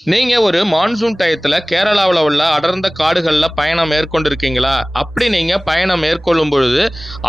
நீங்க ஒரு மான்சூன் டயத்துல கேரளாவில் உள்ள அடர்ந்த காடுகளில் பயணம் மேற்கொண்டிருக்கீங்களா? அப்படி நீங்க பயணம் மேற்கொள்ளும் பொழுது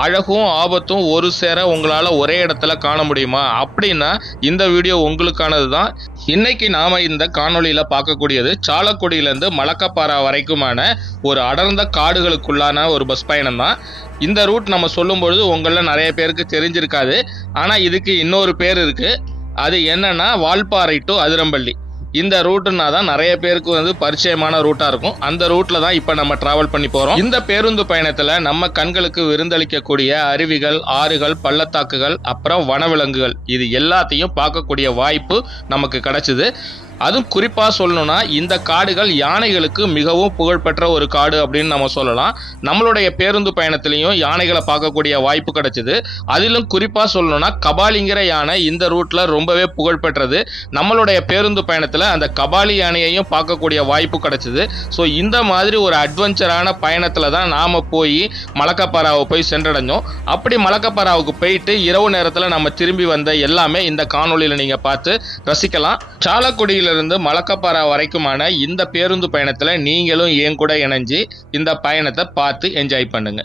அழகும் ஆபத்தும் ஒரு சேர உங்களால ஒரே இடத்துல காண முடியுமா? அப்படின்னா இந்த வீடியோ உங்களுக்கானது தான். இன்னைக்கு நாம இந்த காணொளியில பார்க்கக்கூடியது சாலக்குடியிலேருந்து மலக்கப்பாறா வரைக்குமான ஒரு அடர்ந்த காடுகளுக்குள்ளான ஒரு பஸ் பயணம் தான். இந்த ரூட் நம்ம சொல்லும் பொழுது உங்களில் நிறைய பேருக்கு தெரிஞ்சிருக்காது. ஆனால் இதுக்கு இன்னொரு பேர் இருக்கு. அது என்னன்னா வால்பாறை டு அதிரம்பள்ளி. இந்த ரூட்டுனா தான் நிறைய பேருக்கு வந்து பரிச்சயமான ரூட்டா இருக்கும். அந்த ரூட்ல தான் இப்போ நம்ம டிராவல் பண்ணி போறோம். இந்த பேருந்து பயணத்துல நம்ம கண்களுக்கு விருந்தளிக்கக்கூடிய அருவிகள் ஆறுகள் பள்ளத்தாக்குகள் அப்புறம் வனவிலங்குகள் இது எல்லாத்தையும் பார்க்கக்கூடிய வாய்ப்பு நமக்கு கிடைச்சிது. அதுவும் குறிப்பாக சொல்லணும்னா இந்த காடுகள் யானைகளுக்கு மிகவும் புகழ்பெற்ற ஒரு காடு அப்படின்னு நம்ம சொல்லலாம். நம்மளுடைய பேருந்து பயணத்திலையும் யானைகளை பார்க்கக்கூடிய வாய்ப்பு கிடைச்சிது. அதிலும் குறிப்பாக சொல்லணும்னா கபாலிங்கிற யானை இந்த ரூட்டில் ரொம்பவே புகழ்பெற்றது. நம்மளுடைய பேருந்து பயணத்தில் அந்த கபாலி யானையையும் பார்க்கக்கூடிய வாய்ப்பு கிடைச்சிது. ஸோ இந்த மாதிரி ஒரு அட்வென்ச்சரான பயணத்தில் தான் நாம் போய் மலக்கப்பாறாவை போய் சென்றடைஞ்சோம். அப்படி மலக்கப்பாறாவுக்கு போயிட்டு இரவு நேரத்தில் நம்ம திரும்பி வந்த எல்லாமே இந்த காணொளியில் நீங்கள் பார்த்து ரசிக்கலாம். சாலக்குடியில் சாலக்குடியிலிருந்து மலக்கப்பாறா வரைக்குமான இந்த பேருந்து பயணத்தில் நீங்களும் என் கூட இணைஞ்சு இந்த பயணத்தை பார்த்து என்ஜாய் பண்ணுங்க.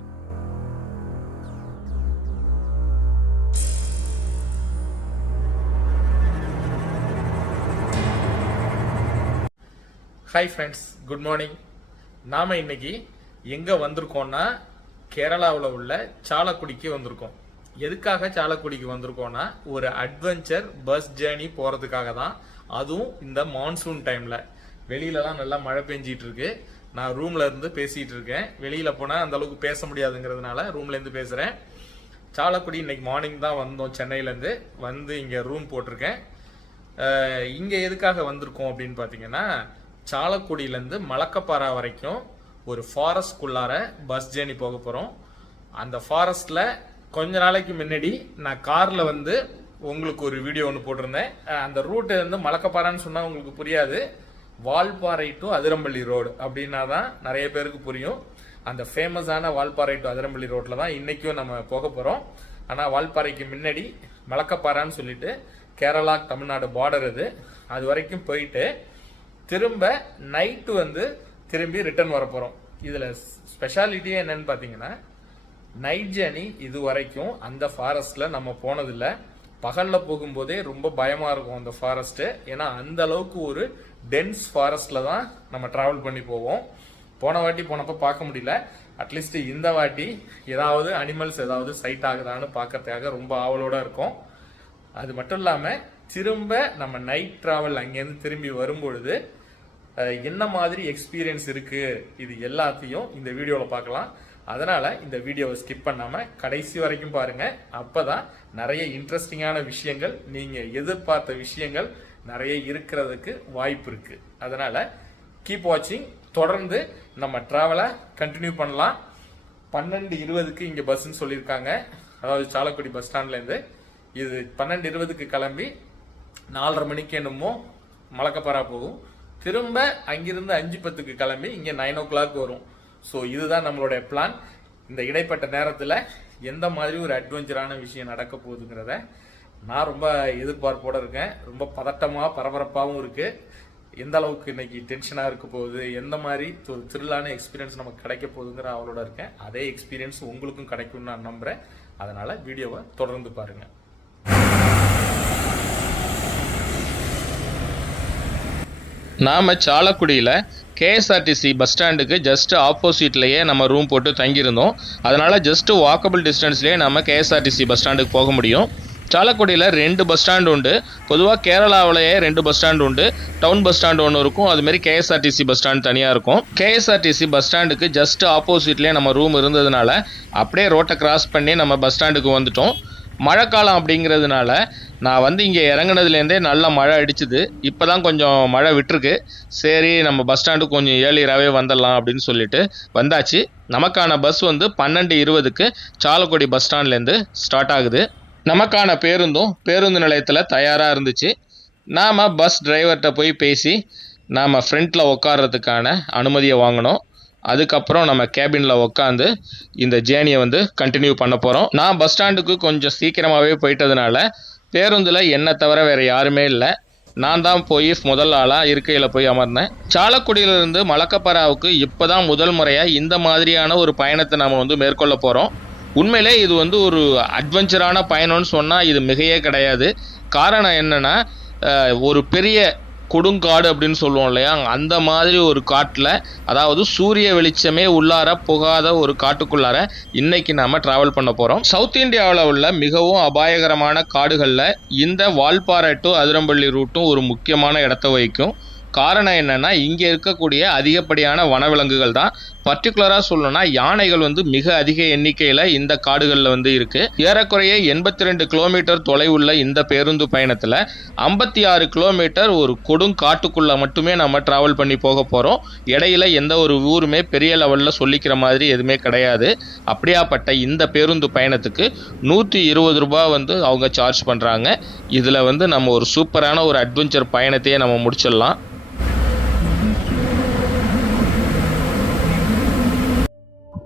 ஹாய் ஃப்ரெண்ட்ஸ் குட் மார்னிங் நாம இன்னைக்கு எங்க வந்திருக்கோம்னா கேரளாவில் உள்ள சாலக்குடிக்கு வந்திருக்கோம். எதுக்காக சாலக்குடிக்கு வந்திருக்கோம்னா ஒரு அட்வென்ச்சர் பஸ் ஜேர்னி போகிறதுக்காக தான் அதுவும் இந்த மான்சூன் டைமில் வெளியிலலாம் நல்லா மழை பெஞ்சிட்டு இருக்கு நான் ரூம்ல இருந்து பேசிகிட்டு இருக்கேன் வெளியில் போனால் அந்த அளவுக்கு பேச முடியாதுங்கிறதுனால ரூம்லேருந்து பேசுகிறேன் சாலக்குடி இன்னைக்கு மார்னிங் தான் வந்தோம் சென்னையிலேருந்து வந்து இங்கே ரூம் போட்டிருக்கேன். இங்கே எதுக்காக வந்திருக்கோம் அப்படின்னு பார்த்தீங்கன்னா சாலக்குடியிலேருந்து மலக்கப்பாறா வரைக்கும் ஒரு ஃபாரஸ்ட்குள்ளார பஸ் ஜேர்னி போக போகிறோம் அந்த ஃபாரஸ்ட்டில் கொஞ்ச நாளைக்கு முன்னாடி நான் காரில் வந்து உங்களுக்கு ஒரு வீடியோ ஒன்று போட்டிருந்தேன். அந்த ரூட்டு வந்து மலக்கப்பாறான்னு சொன்னால் உங்களுக்கு புரியாது. வால்பாறை டு அதிரம்பள்ளி ரோடு அப்படின்னா தான் நிறைய பேருக்கு புரியும். அந்த ஃபேமஸான வால்பாறை டு அதிரம்பள்ளி ரோட்டில் தான் இன்றைக்கும் நம்ம போக போகிறோம் ஆனால் வால்பாறைக்கு முன்னாடி மலக்கப்பாறான்னு சொல்லிட்டு கேரளா தமிழ்நாடு பார்டர் இது. அது வரைக்கும் போயிட்டு திரும்ப நைட்டு வந்து திரும்பி ரிட்டர்ன் வர இதில் இதுல ஸ்பெஷாலிட்டியே என்னன்னு பார்த்தீங்கன்னா நைட் ஜேர்னி இது வரைக்கும் அந்த ஃபாரஸ்ட்டில் நம்ம போனதில்லை. பகலில் போகும்போதே ரொம்ப பயமாக இருக்கும் அந்த ஃபாரஸ்ட்டு ஏன்னா அந்த அளவுக்கு ஒரு டென்ஸ் ஃபாரஸ்டில் தான் நம்ம ட்ராவல் பண்ணி போவோம். போன வாட்டி போனப்போ பார்க்க முடியல. அட்லீஸ்ட் இந்த வாட்டி ஏதாவது அனிமல்ஸ் ஏதாவது சைட் ஆகுதான்னு பார்க்கறதுக்காக ரொம்ப ஆவலோடு இருக்கும். அது மட்டும் இல்லாமல் திரும்ப நம்ம நைட் ட்ராவல் அங்கேருந்து திரும்பி வரும்பொழுது என்ன மாதிரி எக்ஸ்பீரியன்ஸ் இருக்குது இது எல்லாத்தையும் இந்த வீடியோவில் பார்க்கலாம். அதனால் இந்த வீடியோவை ஸ்கிப் பண்ணாமல் கடைசி வரைக்கும் பாருங்கள் அப்போ தான் நிறைய இன்ட்ரெஸ்டிங்கான விஷயங்கள் நீங்கள் எதிர்பார்த்த விஷயங்கள் நிறைய இருக்கிறதுக்கு வாய்ப்பு இருக்குது அதனால் கீப் வாட்சிங் தொடர்ந்து நம்ம ட்ராவலை கண்டினியூ பண்ணலாம். பன்னெண்டு இருபதுக்கு இங்கே பஸ்ன்னு சொல்லியிருக்காங்க. அதாவது சாலக்குடி பஸ் ஸ்டாண்ட்லேருந்து இது பன்னெண்டு இருபதுக்கு கிளம்பி நாலரை மணிக்கு என்னமோ மலக்கப்பாரா போகும். திரும்ப அங்கிருந்து அஞ்சு பத்துக்கு கிளம்பி இங்கே நைன் ஓ கிளாக் வரும். ஸோ இதுதான் நம்மளுடைய பிளான் இந்த இடைப்பட்ட நேரத்தில் எந்த மாதிரி ஒரு அட்வென்ச்சரான விஷயம் நடக்க போகுதுங்கிறத நான் ரொம்ப எதிர்பார்ப்போடு இருக்கேன். ரொம்ப பதட்டமாக பரபரப்பாகவும் இருக்குது எந்த அளவுக்கு இன்னைக்கு டென்ஷனாக இருக்க போகுது எந்த மாதிரி ஒரு த்ரில்லான எக்ஸ்பீரியன்ஸ் நமக்கு கிடைக்க போகுதுங்கிற அவளோட இருக்கேன். அதே எக்ஸ்பீரியன்ஸ் உங்களுக்கும் கிடைக்கும்னு நான் நம்புகிறேன் அதனால் வீடியோவை தொடர்ந்து பாருங்கள் நாம் சாலக்குடியில் கேஎஸ்ஆர்டிசி பஸ் ஸ்டாண்டுக்கு ஜஸ்ட் ஆப்போசிட்லேயே நம்ம ரூம் போட்டு தங்கியிருந்தோம். அதனால் ஜஸ்ட் வாக்கபிள் டிஸ்டன்ஸ்லேயே நம்ம கேஎஸ்ஆர்டிசி பஸ் ஸ்டாண்டுக்கு போக முடியும். சாலக்குடியில் ரெண்டு பஸ் ஸ்டாண்டு உண்டு. பொதுவாக கேரளாவிலேயே ரெண்டு பஸ் ஸ்டாண்டு உண்டு. டவுன் பஸ் ஸ்டாண்டு ஒன்று இருக்கும். அதுமாரி கேஎஸ்ஆர்டிசி பஸ் ஸ்டாண்ட் தனியாக இருக்கும். கேஎஸ்ஆர்டிசி பஸ் ஸ்டாண்டுக்கு ஜஸ்ட் ஆப்போசிட்லேயே நம்ம ரூம் இருந்ததுனால அப்படியே ரோட்டை கிராஸ் பண்ணி நம்ம பஸ் ஸ்டாண்டுக்கு வந்துட்டோம். மழைக்காலம் அப்படிங்கிறதுனால நான் வந்து இங்கே இறங்குனதுலேருந்தே நல்ல மழை அடிச்சுது. இப்போ தான் கொஞ்சம் மழை விட்டுருக்கு. சரி நம்ம பஸ் ஸ்டாண்டுக்கு கொஞ்சம் ஏர்லியராகவே வந்துடலாம் அப்படின்னு சொல்லிட்டு வந்தாச்சு. நமக்கான பஸ் வந்து பன்னெண்டு இருபதுக்கு சாலக்குடி பஸ் ஸ்டாண்ட்லேருந்து ஸ்டார்ட் ஆகுது. நமக்கான பேருந்தும் பேருந்து நிலையத்தில் தயாராக இருந்துச்சு. நாம் பஸ் டிரைவர்கிட்ட போய் பேசி நாம் ஃப்ரண்ட்டில் உட்கார்றதுக்கான அனுமதியை வாங்கினோம். அதுக்கப்புறம் நம்ம கேபினில் உட்காந்து இந்த ஜேர்னியை வந்து கண்டினியூ பண்ண போகிறோம் நான் பஸ் ஸ்டாண்டுக்கு கொஞ்சம் சீக்கிரமாகவே போயிட்டதுனால பேருந்தில் என்னை தவிர வேறு யாருமே இல்லை. நான் தான் போய் முதல் ஆளாக இருக்கையில் போய் அமர்ந்தேன். சாலக்குடியிலிருந்து மலக்கப்பராவுக்கு இப்போ தான் முதல் முறையாக இந்த மாதிரியான ஒரு பயணத்தை நாம் வந்து மேற்கொள்ள போகிறோம் உண்மையிலே இது வந்து ஒரு அட்வென்ச்சரான பயணம்னு சொன்னால் இது மிகையே கிடையாது. காரணம் என்னென்னா ஒரு பெரிய கொடுங்காடு அப்படின்னு சொல்லுவோம் இல்லையா? அந்த மாதிரி ஒரு காட்டில் அதாவது சூரிய வெளிச்சமே உள்ளார புகாத ஒரு காட்டுக்குள்ளார இன்னைக்கு நாம டிராவல் பண்ண போகிறோம் சவுத் இந்தியாவில் உள்ள மிகவும் அபாயகரமான காடுகளில் இந்த வால்பாறை டு அதிரம்பள்ளி ரூட்டும் ஒரு முக்கியமான இடத்த வகிக்கும். காரணம் என்னென்னா இங்கே இருக்கக்கூடிய அதிகப்படியான வனவிலங்குகள் தான். பர்டிகுலராக சொல்லணும்னா யானைகள் வந்து மிக அதிக எண்ணிக்கையில் இந்த காடுகளில் வந்து இருக்குது ஏறக்குறைய எண்பத்தி ரெண்டு கிலோமீட்டர் தொலைவுள்ள இந்த பேருந்து பயணத்தில் ஐம்பத்தி ஆறு கிலோமீட்டர் ஒரு கொடுங்காட்டுக்குள்ளே மட்டுமே நம்ம ட்ராவல் பண்ணி போக போகிறோம் இடையில எந்த ஒரு ஊருமே பெரிய லெவலில் சொல்லிக்கிற மாதிரி எதுவுமே கிடையாது. அப்படியாப்பட்ட இந்த பேருந்து பயணத்துக்கு நூற்றி இருபது ரூபாய் வந்து அவங்க சார்ஜ் பண்ணுறாங்க இதில் வந்து நம்ம ஒரு சூப்பரான ஒரு அட்வென்ச்சர் பயணத்தையே நம்ம முடிச்சிடலாம்.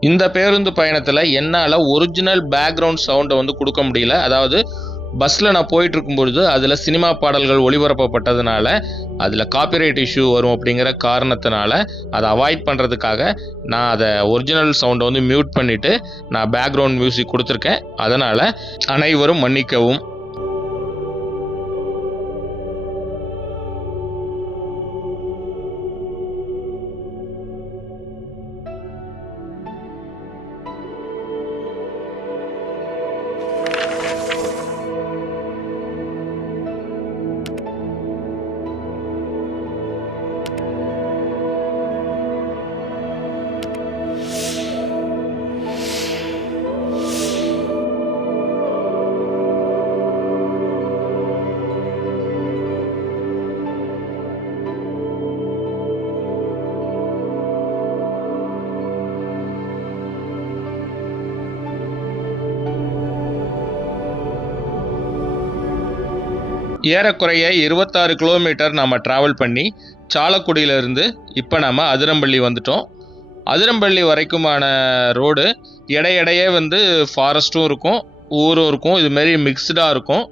இந்த பேருந்து பயணத்தில் என்னால் ஒரிஜினல் பேக்ரவுண்ட் சவுண்டை வந்து கொடுக்க முடியல. அதாவது பஸ்ஸில் நான் போயிட்டு இருக்கும்பொழுது அதில் சினிமா பாடல்கள் ஒளிபரப்பப்பட்டதுனால அதில் காப்பிரைட் இஷ்யூ வரும் அப்படிங்கிற காரணத்தினால அதை அவாய்ட் பண்ணுறதுக்காக நான் அதை ஒரிஜினல் சவுண்டை வந்து மியூட் பண்ணிவிட்டு நான் பேக்ரவுண்ட் மியூசிக் கொடுத்துருக்கேன். அதனால் அனைவரும் மன்னிக்கவும். ஏறக்குறைய இருபத்தாறு கிலோமீட்டர் நம்ம ட்ராவல் பண்ணி சாலக்குடியிலேருந்து இப்போ நம்ம அதிரம்பள்ளி வந்துட்டோம். அதிரம்பள்ளி வரைக்குமான ரோடு இடையிடையே வந்து ஃபாரஸ்ட்டும் இருக்கும் ஊரும் இருக்கும் இதுமாரி மிக்ஸ்டாக இருக்கும்.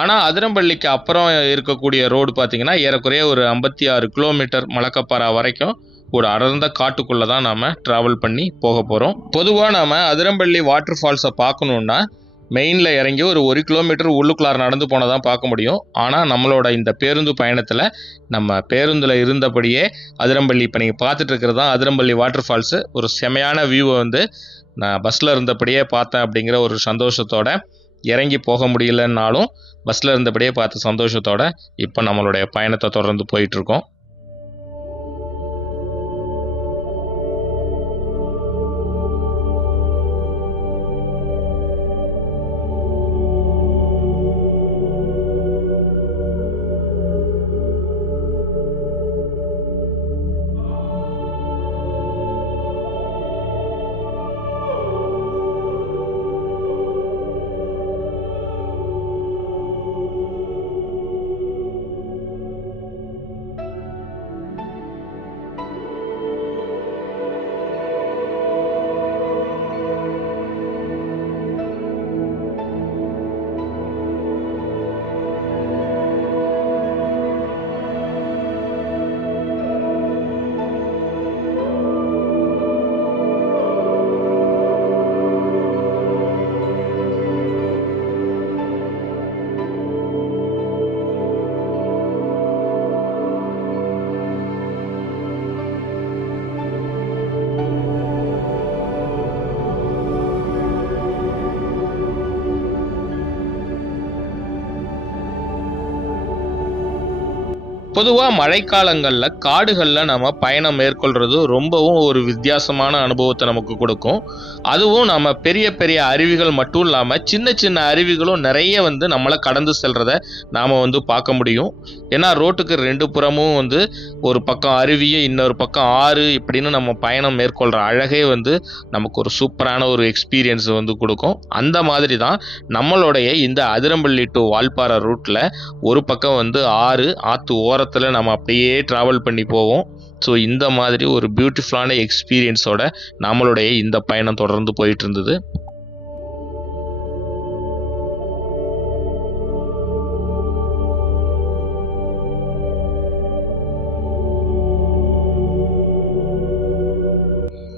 ஆனால் அதிரம்பள்ளிக்கு அப்புறம் இருக்கக்கூடிய ரோடு பார்த்திங்கன்னா ஏறக்குறைய ஒரு ஐம்பத்தி ஆறு கிலோமீட்டர் மலக்கப்பாறா வரைக்கும் ஒரு அடர்ந்த காட்டுக்குள்ளே தான் நாம் ட்ராவல் பண்ணி போக போகிறோம் பொதுவாக நாம் அதிரம்பள்ளி வாட்டர் ஃபால்ஸை பார்க்கணுன்னா மெயினில் இறங்கி ஒரு ஒரு கிலோமீட்டர் உள்ளுக்குள்ளார நடந்து போனால் தான் பார்க்க முடியும். ஆனால் நம்மளோட இந்த பேருந்து பயணத்தில் நம்ம பேருந்தில் இருந்தபடியே அதிரம்பள்ளி இப்போ நீங்கள் பார்த்துட்டு இருக்கிறது தான் அதிரம்பள்ளி வாட்டர் ஃபால்ஸு ஒரு செமையான வியூவை வந்து நான் பஸ்ஸில் இருந்தபடியே பார்த்தேன் அப்படிங்கிற ஒரு சந்தோஷத்தோட இறங்கி போக முடியலன்னாலும் பஸ்ஸில் இருந்தபடியே பார்த்த சந்தோஷத்தோட இப்போ நம்மளுடைய பயணத்தை தொடர்ந்து போயிட்டுருக்கோம் பொதுவாக மழைக்காலங்களில் காடுகளில் நம்ம பயணம் மேற்கொள்கிறது ரொம்பவும் ஒரு வித்தியாசமான அனுபவத்தை நமக்கு கொடுக்கும். அதுவும் நம்ம பெரிய பெரிய அருவிகள் மட்டும் இல்லாமல் சின்ன சின்ன அருவிகளும் நிறைய வந்து நம்மளை கடந்து செல்றத நாம் வந்து பார்க்க முடியும். ஏன்னா ரோட்டுக்கு ரெண்டு புறமும் வந்து ஒரு பக்கம் அருவியும் இன்னொரு பக்கம் ஆறு இப்படின்னு நம்ம பயணம் மேற்கொள்கிற அழகே வந்து நமக்கு ஒரு சூப்பரான ஒரு எக்ஸ்பீரியன்ஸ் வந்து கொடுக்கும். அந்த மாதிரி தான் நம்மளுடைய இந்த அதிரம்பள்ளி டு வால்பாறை ரூட்டில் ஒரு பக்கம் வந்து ஆறு ஆற்று ஓரத்தில் நம்ம அப்படியே ட்ராவல் பண்ணி போவோம். ஸோ இந்த மாதிரி ஒரு பியூட்டிஃபுல்லான எக்ஸ்பீரியன்ஸோட நம்மளுடைய இந்த பயணம் தொடர்ந்து போயிட்டு இருந்தது.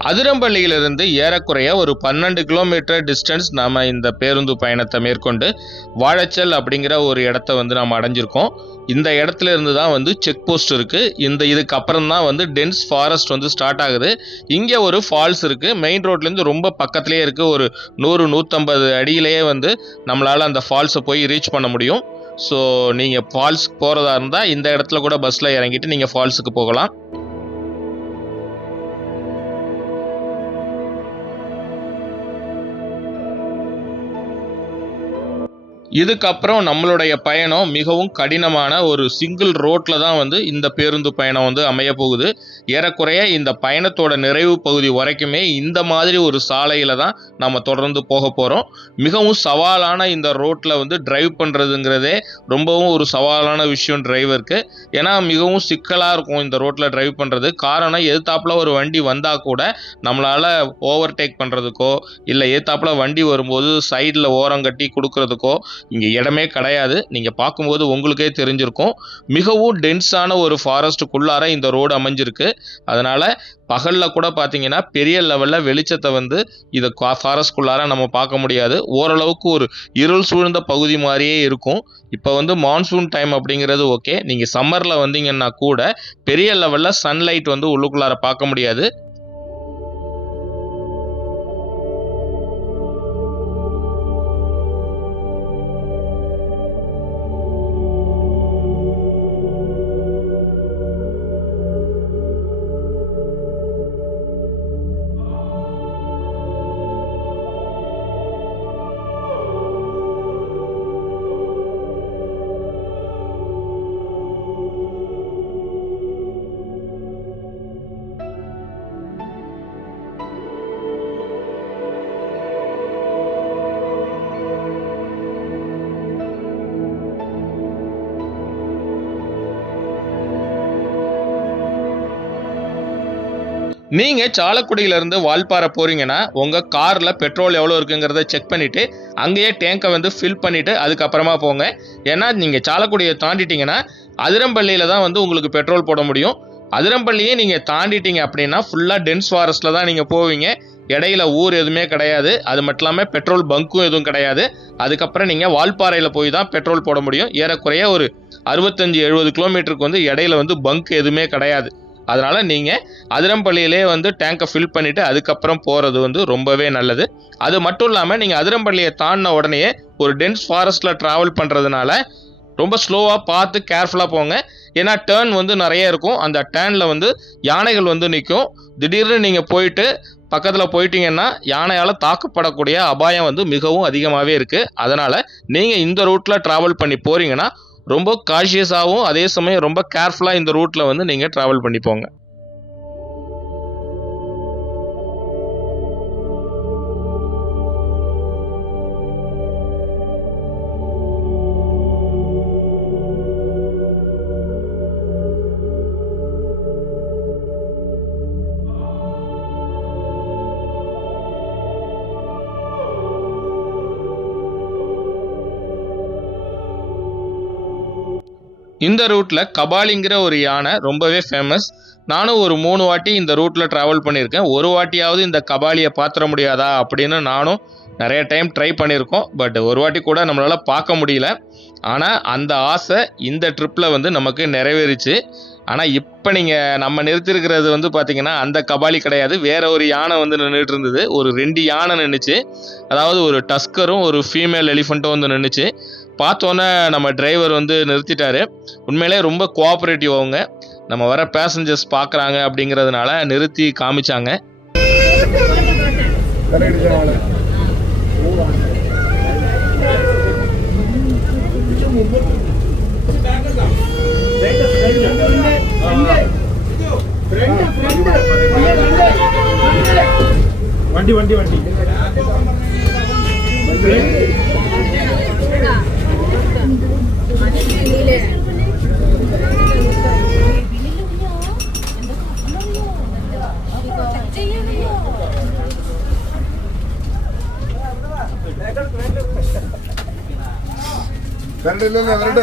அதிரம்பள்ளியிலிருந்து ஏறக்குறைய ஒரு பன்னெண்டு கிலோமீட்டர் டிஸ்டன்ஸ் நாம் இந்த பேருந்து பயணத்தை மேற்கொண்டு வாழைச்சல் அப்படிங்கிற ஒரு இடத்த வந்து நாம் அடைஞ்சிருக்கோம். இந்த இடத்துல இருந்து தான் வந்து செக் போஸ்ட் இருக்கு. இந்த இதுக்கு அப்புறம் தான் வந்து டென்ஸ் ஃபாரஸ்ட் வந்து ஸ்டார்ட் ஆகுது. இங்கே ஒரு ஃபால்ஸ் இருக்கு. மெயின் ரோட்லேருந்து ரொம்ப பக்கத்துலேயே இருக்கு. ஒரு நூறு நூற்றம்பது அடியிலேயே வந்து நம்மளால் அந்த ஃபால்ஸை போய் ரீச் பண்ண முடியும். ஸோ நீங்கள் ஃபால்ஸ்க்கு போகிறதா இருந்தால் இந்த இடத்துல கூட பஸ்ஸில் இறங்கிட்டு நீங்கள் ஃபால்ஸுக்கு போகலாம். இதுக்கப்புறம் நம்மளுடைய பயணம் மிகவும் கடினமான ஒரு சிங்கிள் ரோட்ல தான் வந்து இந்த பேருந்து பயணம் வந்து அமைய போகுது. ஏறக்குறைய இந்த பயணத்தோட நிறைவு பகுதி வரைக்குமே இந்த மாதிரி ஒரு சாலையில தான் நம்ம தொடர்ந்து போக போறோம். மிகவும் சவாலான இந்த ரோட்ல வந்து டிரைவ் பண்றதுங்கிறதே ரொம்பவும் ஒரு சவாலான விஷயம் டிரைவருக்கு ஏன்னா மிகவும் சிக்கலா இருக்கும் இந்த ரோட்ல டிரைவ் பண்றது. காரணம் எதுத்தாப்புல ஒரு வண்டி வந்தா கூட நம்மளால ஓவர்டேக் பண்றதுக்கோ இல்லை எதுத்தாப்புல வண்டி வரும்போது சைடில் ஓரம் கட்டி கொடுக்கறதுக்கோ இங்கே இடமே கிடையாது. நீங்கள் பார்க்கும்போது உங்களுக்கே தெரிஞ்சிருக்கும். மிகவும் டென்ஸான ஒரு ஃபாரஸ்ட்டுக்குள்ளார இந்த ரோடு அமைஞ்சிருக்கு. அதனால் பகலில் கூட பார்த்தீங்கன்னா பெரிய லெவலில் வெளிச்சத்தை வந்து இதை ஃபாரஸ்ட்குள்ளார நம்ம பார்க்க முடியாது. ஓரளவுக்கு ஒரு இருள் சூழ்ந்த பகுதி மாதிரியே இருக்கும். இப்போ வந்து மான்சூன் டைம் அப்படிங்கிறது ஓகே நீங்கள் சம்மரில் வந்தீங்கன்னா கூட பெரிய லெவலில் சன்லைட் வந்து உள்ளுக்குள்ளார பார்க்க முடியாது. நீங்க சாலக்குடியில இருந்து வால்பாறை போறீங்கன்னா உங்க கார்ல பெட்ரோல் எவ்வளோ இருக்குங்கிறத செக் பண்ணிட்டு அங்கேயே டேங்கை வந்து ஃபில் பண்ணிட்டு அதுக்கப்புறமா போங்க. ஏன்னா நீங்க சாலக்குடியை தாண்டிட்டீங்கன்னா அதிரம்பள்ளியில தான் வந்து உங்களுக்கு பெட்ரோல் போட முடியும். அதிரம்பள்ளியே நீங்க தாண்டிட்டீங்க அப்படின்னா ஃபுல்லா டென்ஸ் ஃபாரஸ்ட்ல தான் நீங்க போவீங்க. இடையில ஊர் எதுவுமே கிடையாது. அது மட்டும் இல்லாமல் பெட்ரோல் பங்க்கும் எதுவும் கிடையாது. அதுக்கப்புறம் நீங்கள் வால்பாறையில் போய் தான் பெட்ரோல் போட முடியும். ஏறக்குறைய ஒரு அறுபத்தஞ்சு எழுபது கிலோமீட்டருக்கு வந்து இடையில வந்து பங்க் எதுவுமே கிடையாது. அதனால் நீங்கள் அதிரம்பள்ளியிலே வந்து டேங்கை ஃபில் பண்ணிவிட்டு அதுக்கப்புறம் போகிறது வந்து ரொம்பவே நல்லது. அது மட்டும் இல்லாமல் நீங்கள் அதிரம்பள்ளியை தாண்டின உடனே ஒரு டென்ஸ் ஃபாரஸ்ட்டில் ட்ராவல் பண்ணுறதுனால ரொம்ப ஸ்லோவாக பார்த்து கேர்ஃபுல்லாக போங்க. ஏன்னா டேர்ன் வந்து நிறைய இருக்கும். அந்த டேர்னில் வந்து யானைகள் வந்து நிற்கும் திடீர்னு நீங்கள் போயிட்டு பக்கத்தில் போயிட்டீங்கன்னா யானையால் தாக்கப்படக்கூடிய அபாயம் வந்து மிகவும் அதிகமாகவே இருக்குது அதனால் நீங்கள் இந்த ரூட்டில் ட்ராவல் பண்ணி போகிறீங்கன்னா ரொம்ப காஷியஸாகவும் அதே சமயம் ரொம்ப கேர்ஃபுல்லாக இந்த ரூட்டில் வந்து நீங்கள் ட்ராவல் பண்ணி போங்க இந்த ரூட்ல கபாலிங்கிற ஒரு யானை ரொம்பவே ஃபேமஸ் நானும் ஒரு மூணு வாட்டி இந்த ரூட்ல டிராவல் பண்ணியிருக்கேன். ஒரு வாட்டியாவது இந்த கபாலியை பாத்திர முடியாதா அப்படின்னு நானும் நிறைய டைம் ட்ரை பண்ணியிருக்கோம். பட் ஒரு வாட்டி கூட நம்மளால பார்க்க முடியல. ஆனால் அந்த ஆசை இந்த ட்ரிப்பில் வந்து நமக்கு நிறைவேறிச்சு. ஆனால் இப்போ நீங்கள் நம்ம நிறுத்திருக்கிறது வந்து பார்த்தீங்கன்னா அந்த கபாலி கிடையாது. வேற ஒரு யானை வந்து நின்றுட்டு இருந்தது. ஒரு ரெண்டு யானை நின்றுச்சு அதாவது ஒரு டஸ்கரும் ஒரு ஃபீமேல் எலிஃபண்ட்டும் வந்து நின்றுச்சு பார்த்தோன்னே நம்ம டிரைவர் வந்து நிறுத்திட்டாரு. உண்மையிலே ரொம்ப கோஆப்ரேட்டிவ் அவங்க. நம்ம வர பேசஞ்சர்ஸ் பார்க்குறாங்க அப்படிங்கிறதுனால நிறுத்தி காமிச்சாங்க. வண்டி வண்டி வண்டி. വരണ്ടില്ലല്ലോ വരണ്ട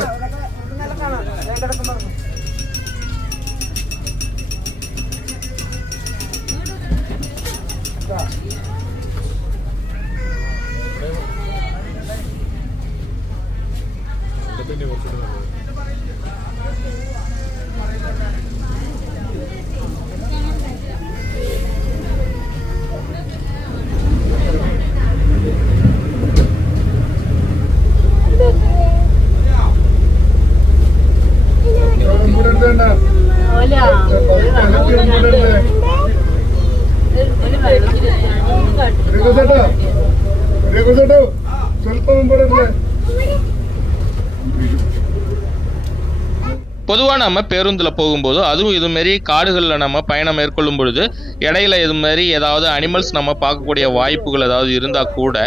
பொதுவாக நம்ம பேருந்தில் போகும்போது அதுவும் இது மாரி காடுகளில் நம்ம பயணம் மேற்கொள்ளும் பொழுது இடையில இது மாதிரி ஏதாவது அனிமல்ஸ் நம்ம பார்க்கக்கூடிய வாய்ப்புகள் ஏதாவது இருந்தால் கூட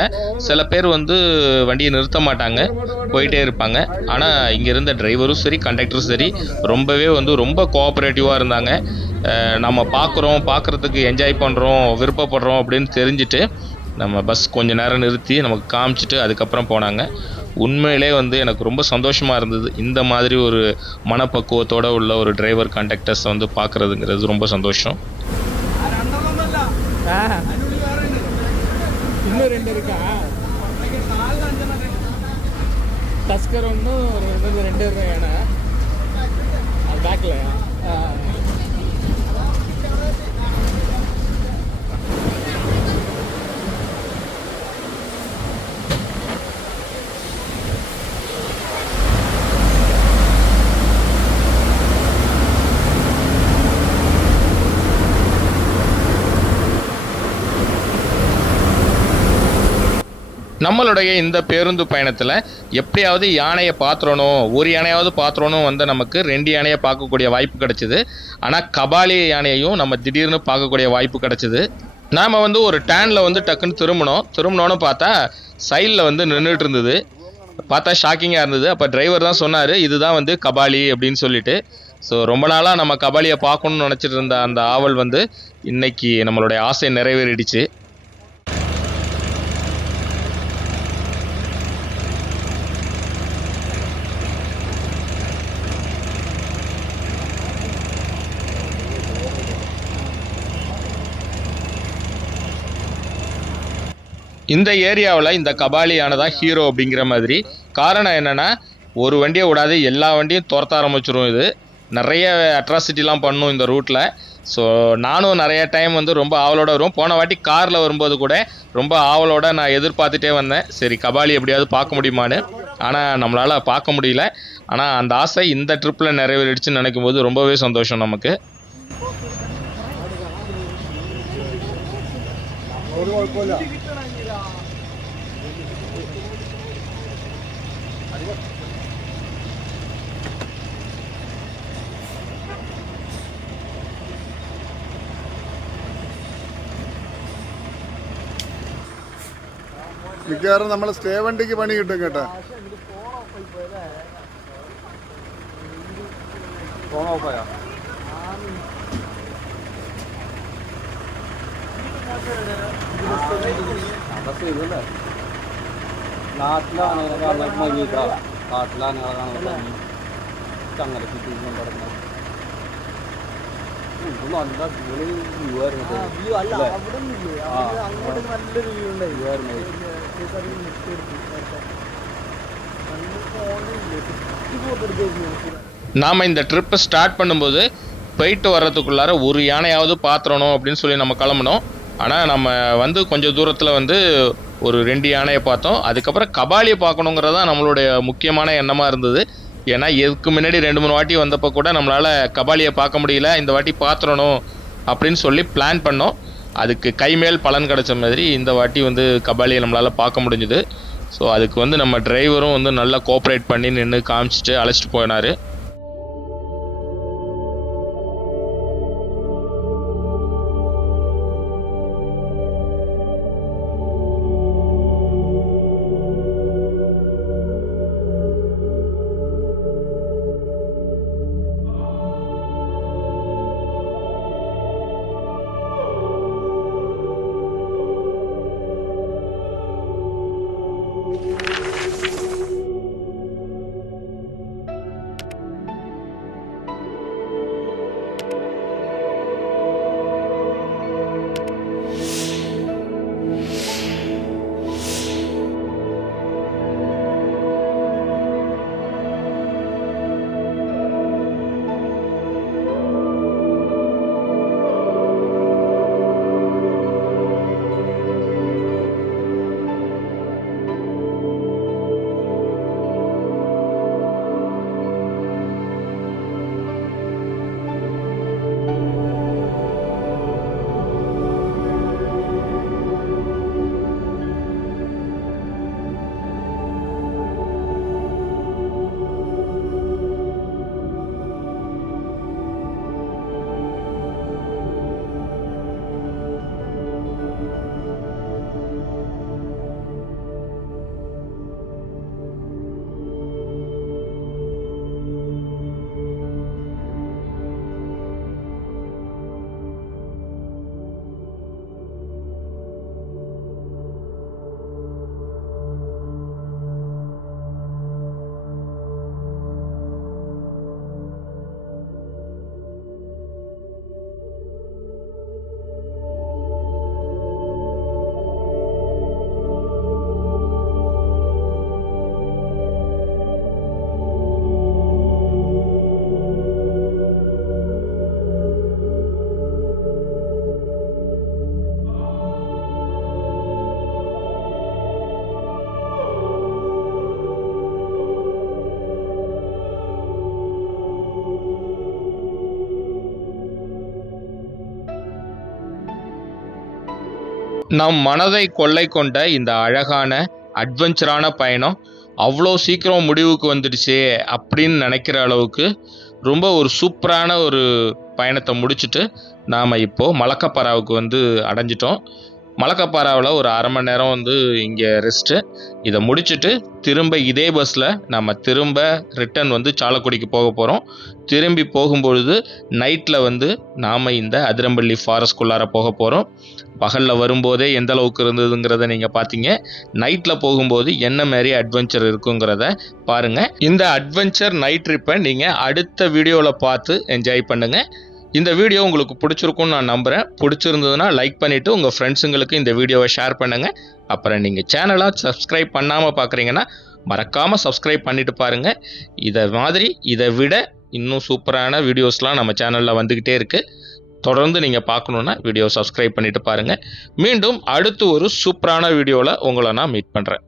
சில பேர் வந்து வண்டியை நிறுத்த மாட்டாங்க போயிட்டே இருப்பாங்க. ஆனால் இங்கே இருந்த டிரைவரும் சரி கண்டக்டரும் சரி ரொம்பவே வந்து ரொம்ப கோஆப்ரேட்டிவாக இருந்தாங்க. நம்ம பார்க்குறோம் பார்க்குறதுக்கு என்ஜாய் பண்ணுறோம் விருப்பப்படுறோம் அப்படின்னு தெரிஞ்சுட்டு நம்ம பஸ் கொஞ்ச நேரம் நிறுத்தி நமக்கு காமிச்சிட்டு அதுக்கப்புறம் போனாங்க உண்மையிலே வந்து எனக்கு ரொம்ப சந்தோஷமாக இருந்தது இந்த மாதிரி ஒரு மனப்பக்குவத்தோடு உள்ள ஒரு டிரைவர் கண்டக்டர்ஸ் வந்து பார்க்குறதுங்கிறது ரொம்ப சந்தோஷம் இன்னும் ரெண்டு இருக்கா டஸ்கர் ஒன்றும் ரெண்டு ரெண்டு பேக்கில் நம்மளுடைய இந்த பேருந்து பயணத்தில் எப்படியாவது யானையை பாத்திரணும் ஒரு யானையாவது பாத்திரணும் வந்து நமக்கு ரெண்டு யானையை பார்க்கக்கூடிய வாய்ப்பு கிடைச்சிது. ஆனால் கபாலி யானையையும் நம்ம திடீர்னு பார்க்கக்கூடிய வாய்ப்பு கிடைச்சிது. நாம் வந்து ஒரு டேனில் வந்து டக்குன்னு திரும்பினோம் திரும்பினோன்னு பார்த்தா சைடில் வந்து நின்றுட்டு இருந்தது. பார்த்தா ஷாக்கிங்காக இருந்தது. அப்போ டிரைவர் தான் சொன்னார் இதுதான் வந்து கபாலி அப்படின்னு சொல்லிட்டு. ஸோ ரொம்ப நாளாக நம்ம கபாலியை பார்க்கணும்னு நினச்சிட்டு இருந்த அந்த ஆவல் வந்து இன்னைக்கு நம்மளுடைய ஆசை நிறைவேறிடுச்சு. இந்த ஏரியாவில் இந்த கபாலியானதா தான் ஹீரோ அப்படிங்கிற மாதிரி. காரணம் என்னென்னா ஒரு வண்டியை விடாது எல்லா வண்டியும் துரத்த ஆரம்பிச்சிரும் இது. நிறைய அட்ராசிட்டிலாம் பண்ணும் இந்த ரூட்டில் ஸோ நானும் நிறைய டைம் வந்து ரொம்ப ஆவலோட வரும் போன வாட்டி காரில் வரும்போது கூட ரொம்ப ஆவலோட நான் எதிர்பார்த்துட்டே வந்தேன். சரி கபாலி எப்படியாவது பார்க்க முடியுமான்னு. ஆனால் நம்மளால் பார்க்க முடியல. ஆனால் அந்த ஆசை இந்த ட்ரிப்பில் நிறைவேறிடுச்சுன்னு நினைக்கும் போது ரொம்பவே சந்தோஷம் நமக்கு. ഒരു മിക്കവാറും നമ്മൾ സ്റ്റേ വണ്ടിക്ക് പണി കിട്ടും കേട്ടോ. ഫോൺ നാട്ടിലാണ് കാണുന്നത് ആയിരുന്നു நாம் இந்த ட்ரிப்பை ஸ்டார்ட் பண்ணும்போது போயிட்டு வர்றதுக்குள்ளார ஒரு யானையாவது பாத்திரணும் அப்படின்னு சொல்லி நம்ம கிளம்புனோம் ஆனால் நம்ம வந்து கொஞ்சம் தூரத்தில் வந்து ஒரு ரெண்டு யானையை பார்த்தோம் அதுக்கப்புறம் கபாலியை பார்க்கணுங்கிறது தான் நம்மளுடைய முக்கியமான எண்ணமாக இருந்தது ஏன்னா இதுக்கு முன்னாடி ரெண்டு மூணு வாட்டி வந்தப்போ கூட நம்மளால் கபாலியை பார்க்க முடியல இந்த வாட்டி பாத்திரணும் அப்படின்னு சொல்லி பிளான் பண்ணோம் அதுக்கு கைமேல் பலன் கிடைச்ச மாதிரி இந்த வாட்டி வந்து கபாலியை நம்மளால் பார்க்க முடிஞ்சுது. ஸோ அதுக்கு வந்து நம்ம டிரைவரும் வந்து நல்லா கோஆப்ரேட் பண்ணி நின்று காமிச்சிட்டு அழைச்சிட்டு போனார். நம் மனதை கொள்ளை கொண்ட இந்த அழகான அட்வென்ச்சரான பயணம் அவ்வளோ சீக்கிரம் முடிவுக்கு வந்துடுச்சே அப்படின்னு நினைக்கிற அளவுக்கு ரொம்ப ஒரு சூப்பரான ஒரு பயணத்தை முடிச்சுட்டு நாம் இப்போது மலக்கப்பாறாவுக்கு வந்து அடைஞ்சிட்டோம். மலக்கப்பாறாவில் ஒரு அரை மணி நேரம் வந்து இங்கே ரெஸ்ட்டு இதை முடிச்சுட்டு திரும்ப இதே பஸ்ஸில் நம்ம திரும்ப ரிட்டர்ன் வந்து சாலக்குடிக்கு போக போகிறோம் திரும்பி போகும்பொழுது நைட்டில் வந்து நாம் இந்த அதிரம்பள்ளி ஃபாரஸ்ட்குள்ளார போக போகிறோம் பகலில் வரும்போதே எந்த அளவுக்கு இருந்ததுங்கிறத நீங்கள் பார்த்தீங்க நைட்டில் போகும்போது என்ன மாதிரி அட்வென்ச்சர் இருக்குங்கிறத பாருங்கள் இந்த அட்வென்ச்சர் நைட் ட்ரிப்பை நீங்கள் அடுத்த வீடியோவில் பார்த்து என்ஜாய் பண்ணுங்கள் இந்த வீடியோ உங்களுக்கு பிடிச்சிருக்கும்னு நான் நம்புகிறேன் பிடிச்சிருந்ததுன்னா லைக் பண்ணிவிட்டு உங்கள் ஃப்ரெண்ட்ஸுங்களுக்கு இந்த வீடியோவை ஷேர் பண்ணுங்கள் அப்புறம் நீங்கள் சேனலாக சப்ஸ்கிரைப் பண்ணாமல் பார்க்குறீங்கன்னா மறக்காமல் சப்ஸ்கிரைப் பண்ணிட்டு பாருங்கள் இதை மாதிரி இதை விட இன்னும் சூப்பரான வீடியோஸ்லாம் நம்ம சேனலில் வந்துக்கிட்டே இருக்குது தொடர்ந்து நீங்கள் பார்க்கணுன்னா வீடியோ சப்ஸ்கிரைப் பண்ணிவிட்டு பாருங்கள் மீண்டும் அடுத்து ஒரு சூப்பரான வீடியோவில் உங்களை நான் மீட் பண்ணுறேன்